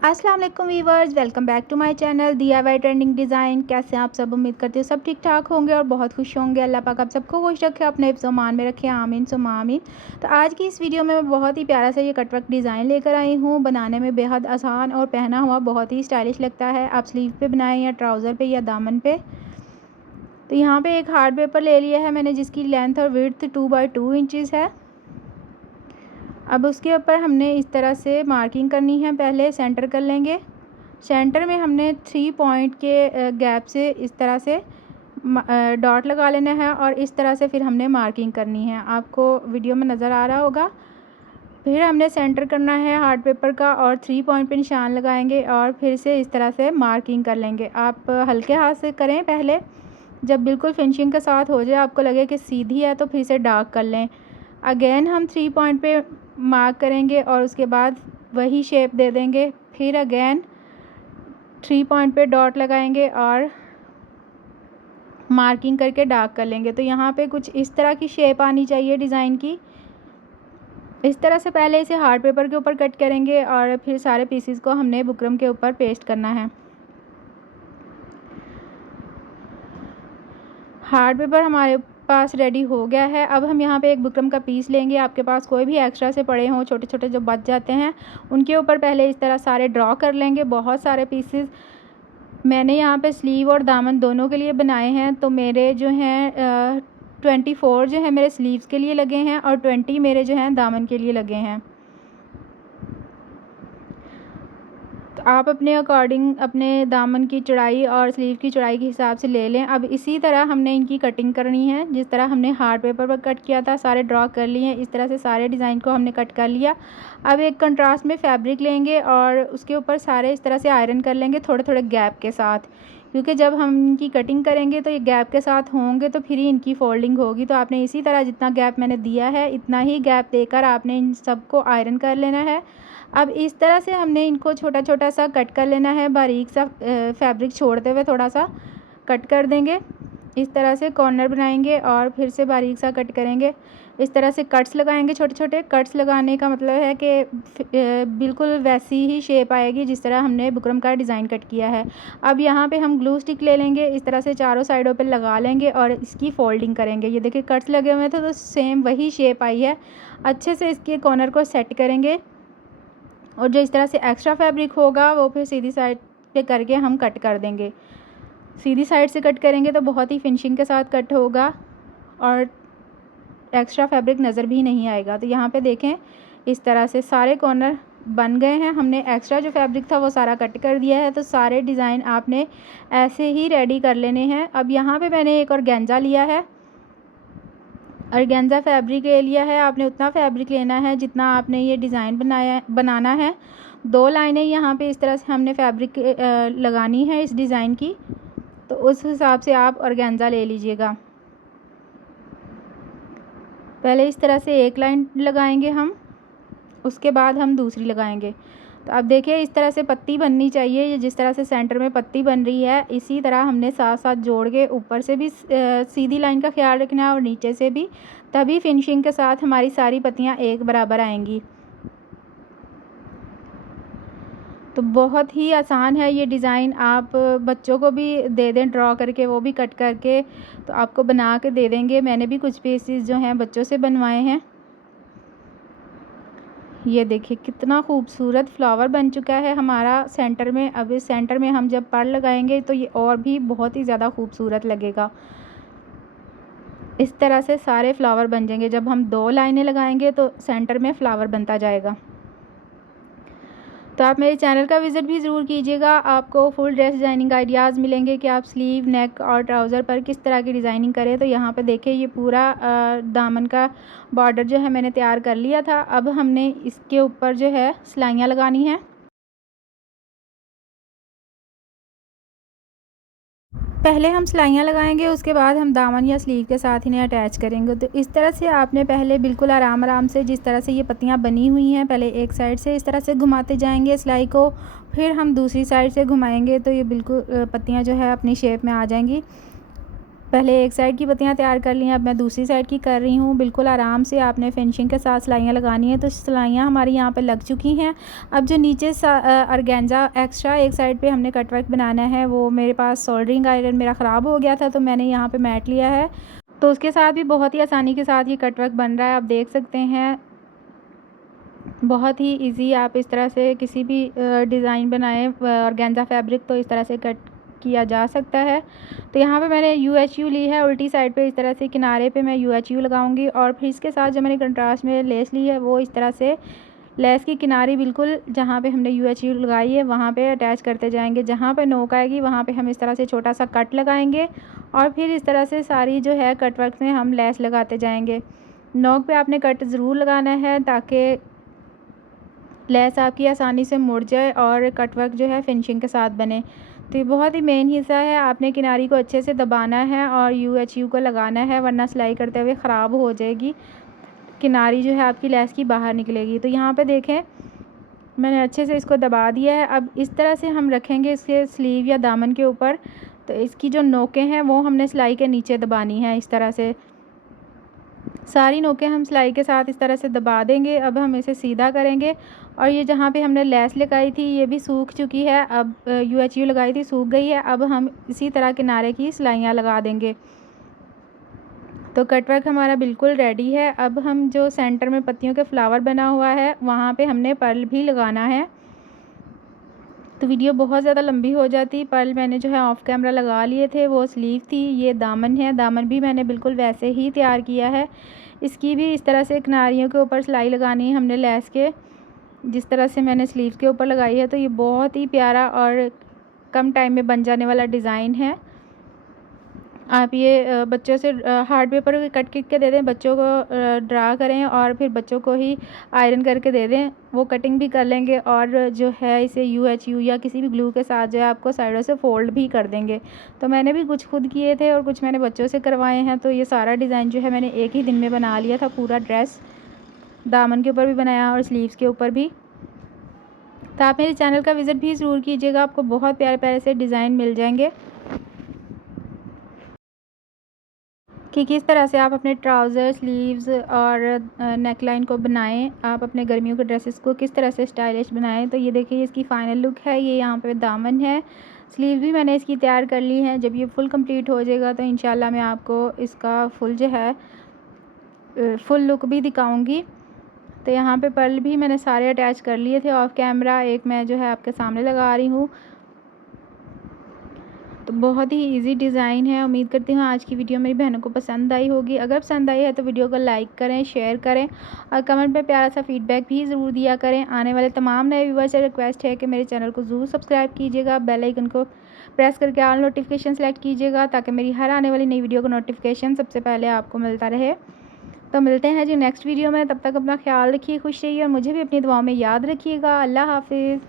अस्सलाम वालेकुम viewers, welcome back to my channel DIY trending design. कैसे हैं आप सब? उम्मीद करती हूँ सब ठीक ठाक होंगे और बहुत खुश होंगे। अल्लाह पाक आप सबको खुश रखे, अपने हिफ्ज़-ओ-मान में रखे, आमीन सुम्मा आमीन। तो आज की इस वीडियो में मैं बहुत ही प्यारा सा ये कटवर्क डिज़ाइन लेकर आई हूँ। बनाने में बेहद आसान और पहना हुआ बहुत ही स्टाइलिश लगता है। आप स्लीव पे बनाएं या ट्राउज़र पे या दामन पे। तो यहाँ पे एक हार्ड पेपर ले लिया है मैंने, जिसकी लेंथ और विड्थ 2x2 इंचज़ है। अब उसके ऊपर हमने इस तरह से मार्किंग करनी है। पहले सेंटर कर लेंगे। सेंटर में हमने 3 पॉइंट के गैप से इस तरह से डॉट लगा लेना है और इस तरह से फिर हमने मार्किंग करनी है। आपको वीडियो में नज़र आ रहा होगा। फिर हमने सेंटर करना है हार्ड पेपर का और 3 पॉइंट पे निशान लगाएंगे और फिर से इस तरह से मार्किंग कर लेंगे। आप हल्के हाथ से करें पहले, जब बिल्कुल फिनिशिंग के साथ हो जाए, आपको लगे कि सीधी है तो फिर से डार्क कर लें। अगेन हम 3 पॉइंट पे मार्क करेंगे और उसके बाद वही शेप दे देंगे। फिर अगेन 3 पॉइंट पे डॉट लगाएंगे और मार्किंग करके डार्क कर लेंगे। तो यहाँ पे कुछ इस तरह की शेप आनी चाहिए डिज़ाइन की। इस तरह से पहले इसे हार्ड पेपर के ऊपर कट करेंगे और फिर सारे पीसेस को हमने बुकरम के ऊपर पेस्ट करना है। हार्ड पेपर हमारे पास रेडी हो गया है। अब हम यहाँ पे एक बुकरम का पीस लेंगे। आपके पास कोई भी एक्स्ट्रा से पड़े हों, छोटे छोटे जो बच जाते हैं, उनके ऊपर पहले इस तरह सारे ड्रॉ कर लेंगे। बहुत सारे पीसेस मैंने यहाँ पे स्लीव और दामन दोनों के लिए बनाए हैं। तो मेरे जो हैं 24 जो है मेरे स्लीव्स के लिए लगे हैं और 20 मेरे जो हैं दामन के लिए लगे हैं। तो आप अपने अकॉर्डिंग अपने दामन की चौड़ाई और स्लीव की चौड़ाई के हिसाब से ले लें। अब इसी तरह हमने इनकी कटिंग करनी है। जिस तरह हमने हार्ड पेपर पर कट किया था, सारे ड्रॉ कर लिए हैं। इस तरह से सारे डिज़ाइन को हमने कट कर लिया। अब एक कंट्रास्ट में फैब्रिक लेंगे और उसके ऊपर सारे इस तरह से आयरन कर लेंगे, थोड़े थोड़े गैप के साथ, क्योंकि जब हम इनकी कटिंग करेंगे तो ये गैप के साथ होंगे तो फिर ही इनकी फोल्डिंग होगी। तो आपने इसी तरह जितना गैप मैंने दिया है इतना ही गैप देकर आपने इन सबको आयरन कर लेना है। अब इस तरह से हमने इनको छोटा छोटा सा कट कर लेना है। बारीक सा फैब्रिक छोड़ते हुए थोड़ा सा कट कर देंगे। इस तरह से कॉर्नर बनाएंगे और फिर से बारीक सा कट करेंगे। इस तरह से कट्स लगाएंगे। छोटे छोटे कट्स लगाने का मतलब है कि बिल्कुल वैसी ही शेप आएगी जिस तरह हमने बुकरम का डिज़ाइन कट किया है। अब यहाँ पे हम ग्लू स्टिक ले लेंगे, इस तरह से चारों साइडों पे लगा लेंगे और इसकी फोल्डिंग करेंगे। ये देखिए कट्स लगे हुए थे तो सेम वही शेप आई है। अच्छे से इसके कॉर्नर को सेट करेंगे और जो इस तरह से एक्स्ट्रा फैब्रिक होगा वो फिर सीधी साइड पे करके हम कट कर देंगे। सीधी साइड से कट करेंगे तो बहुत ही फिनिशिंग के साथ कट होगा और एक्स्ट्रा फैब्रिक नज़र भी नहीं आएगा। तो यहाँ पे देखें इस तरह से सारे कॉर्नर बन गए हैं। हमने एक्स्ट्रा जो फैब्रिक था वो सारा कट कर दिया है। तो सारे डिज़ाइन आपने ऐसे ही रेडी कर लेने हैं। अब यहाँ पे मैंने एक ऑर्गेन्जा लिया है। ऑर्गेन्जा फैब्रिक ले लिया है। आपने उतना फैब्रिक लेना है जितना आपने ये डिज़ाइन बनाना है। 2 लाइनें यहाँ पे इस तरह से हमने फैब्रिक लगानी है इस डिज़ाइन की। तो उस हिसाब से आप ऑर्गेन्जा ले लीजिएगा। पहले इस तरह से एक लाइन लगाएंगे हम, उसके बाद हम दूसरी लगाएंगे। तो अब देखिए इस तरह से पत्ती बननी चाहिए। ये जिस तरह से सेंटर में पत्ती बन रही है इसी तरह हमने साथ साथ जोड़ के ऊपर से भी सीधी लाइन का ख्याल रखना है और नीचे से भी, तभी फिनिशिंग के साथ हमारी सारी पत्तियां एक बराबर आएंगी। तो बहुत ही आसान है ये डिज़ाइन। आप बच्चों को भी दे दें ड्रॉ करके, वो भी कट करके तो आपको बना के दे देंगे। मैंने भी कुछ पीसेस जो हैं बच्चों से बनवाए हैं। ये देखिए कितना खूबसूरत फ्लावर बन चुका है हमारा सेंटर में। अब इस सेंटर में हम जब पर्ल लगाएंगे तो ये और भी बहुत ही ज़्यादा खूबसूरत लगेगा। इस तरह से सारे फ्लावर बन जाएंगे। जब हम 2 लाइनें लगाएंगे तो सेंटर में फ्लावर बनता जाएगा। तो आप मेरे चैनल का विज़िट भी ज़रूर कीजिएगा। आपको फुल ड्रेस डिज़ाइनिंग आइडियाज़ मिलेंगे कि आप स्लीव, नेक और ट्राउज़र पर किस तरह की डिज़ाइनिंग करें। तो यहाँ पे देखिए ये पूरा दामन का बॉर्डर जो है मैंने तैयार कर लिया था। अब हमने इसके ऊपर जो है सिलाइयाँ लगानी है। पहले हम सिलाइयाँ लगाएंगे, उसके बाद हम दामन या स्लीव के साथ इन्हें अटैच करेंगे। तो इस तरह से आपने पहले बिल्कुल आराम आराम से, जिस तरह से ये पत्तियाँ बनी हुई हैं, पहले एक साइड से इस तरह से घुमाते जाएंगे सिलाई को, फिर हम दूसरी साइड से घुमाएंगे तो ये बिल्कुल पत्तियाँ जो है अपनी शेप में आ जाएंगी। पहले एक साइड की पत्तियाँ तैयार कर ली हैं, अब मैं दूसरी साइड की कर रही हूँ। बिल्कुल आराम से आपने फिनिशिंग के साथ सिलाइयाँ लगानी है। तो सिलाइयाँ हमारी यहाँ पे लग चुकी हैं। अब जो नीचे ऑर्गेन्जा एक्स्ट्रा एक साइड पे हमने कट वर्क बनाना है, वो मेरे पास सोल्डरिंग आयरन मेरा ख़राब हो गया था, तो मैंने यहाँ पे मैट लिया है। तो उसके साथ भी बहुत ही आसानी के साथ ये कट वर्क बन रहा है, आप देख सकते हैं। बहुत ही ईज़ी, आप इस तरह से किसी भी डिज़ाइन बनाएँ ऑर्गेन्जा फैब्रिक, तो इस तरह से कट किया जा सकता है। तो यहाँ पे मैंने UHU ली है, उल्टी साइड पे इस तरह से किनारे पे मैं UHU लगाऊंगी, और फिर इसके साथ जो मैंने कंट्रास्ट में लेस ली है, वो इस तरह से लेस की किनारी बिल्कुल जहाँ पे हमने UHU लगाई है वहाँ पे अटैच करते जाएंगे। जहाँ पे नोक आएगी वहाँ पे हम इस तरह से छोटा सा कट लगाएंगे, और फिर इस तरह से सारी जो है कट वर्क में हम लेस लगाते जाएंगे। नोक पे आपने कट ज़रूर लगाना है ताकि लेस आपकी आसानी से मुड़ जाए और कट वर्क जो है फिनिशिंग के साथ बने। तो ये बहुत ही मेन हिस्सा है, आपने किनारी को अच्छे से दबाना है और UHU को लगाना है, वरना सिलाई करते हुए ख़राब हो जाएगी, किनारी जो है आपकी लेस की बाहर निकलेगी। तो यहाँ पे देखें मैंने अच्छे से इसको दबा दिया है। अब इस तरह से हम रखेंगे इसके स्लीव या दामन के ऊपर, तो इसकी जो नोकें हैं वो हमने सिलाई के नीचे दबानी है। इस तरह से सारी नोकें हम सिलाई के साथ इस तरह से दबा देंगे। अब हम इसे सीधा करेंगे, और ये जहाँ पे हमने लेस लगाई थी ये भी सूख चुकी है, अब UHU लगाई थी सूख गई है। अब हम इसी तरह किनारे की सिलाइयाँ लगा देंगे। तो कटवर्क हमारा बिल्कुल रेडी है। अब हम जो सेंटर में पत्तियों के फ्लावर बना हुआ है वहाँ पे हमने पर्ल भी लगाना है। तो वीडियो बहुत ज़्यादा लंबी हो जाती। पर्ल मैंने जो है ऑफ कैमरा लगा लिए थे, वो स्लीव थी। ये दामन है, दामन भी मैंने बिल्कुल वैसे ही तैयार किया है। इसकी भी इस तरह से किनारियों के ऊपर सिलाई लगानी है हमने लेस के, जिस तरह से मैंने स्लीव के ऊपर लगाई है। तो ये बहुत ही प्यारा और कम टाइम में बन जाने वाला डिज़ाइन है। आप ये बच्चों से हार्ड पेपर कट के दे दें, बच्चों को ड्रा करें और फिर बच्चों को ही आयरन करके दे दें, वो कटिंग भी कर लेंगे, और जो है इसे UHU या किसी भी ग्लू के साथ जो है आपको साइडों से फ़ोल्ड भी कर देंगे। तो मैंने भी कुछ खुद किए थे और कुछ मैंने बच्चों से करवाए हैं। तो ये सारा डिज़ाइन जो है मैंने एक ही दिन में बना लिया था, पूरा ड्रेस दामन के ऊपर भी बनाया और स्लीव्स के ऊपर भी। तो आप मेरे चैनल का विज़िट भी ज़रूर कीजिएगा, आपको बहुत प्यारे प्यारे से डिज़ाइन मिल जाएंगे कि किस तरह से आप अपने ट्राउज़र, स्लीव्स और नेकलाइन को बनाएं, आप अपने गर्मियों के ड्रेसेस को किस तरह से स्टाइलिश बनाएं। तो ये देखिए इसकी फ़ाइनल लुक है, ये यहाँ पे दामन है, स्लीव भी मैंने इसकी तैयार कर ली है। जब ये फुल कंप्लीट हो जाएगा तो इंशाल्लाह मैं आपको इसका फुल जो है फुल लुक भी दिखाऊंगी। तो यहाँ पे पर्ल भी मैंने सारे अटैच कर लिए थे ऑफ कैमरा, एक मैं जो है आपके सामने लगा रही हूँ। तो बहुत ही इजी डिज़ाइन है। उम्मीद करती हूँ आज की वीडियो मेरी बहनों को पसंद आई होगी। अगर पसंद आई है तो वीडियो को लाइक करें, शेयर करें और कमेंट में प्यारा सा फीडबैक भी ज़रूर दिया करें। आने वाले तमाम नए व्यूअर्स से रिक्वेस्ट है कि मेरे चैनल को ज़रूर सब्सक्राइब कीजिएगा, बेल आइकन को प्रेस करके ऑल नोटिफिकेशन सेलेक्ट कीजिएगा, ताकि मेरी हर आने वाली नई वीडियो का नोटिफिकेशन सबसे पहले आपको मिलता रहे। तो मिलते हैं जी नेक्स्ट वीडियो में, तब तक अपना ख्याल रखिए, खुश रहिए और मुझे भी अपनी दुआओं में याद रखिएगा। अल्लाह हाफिज़।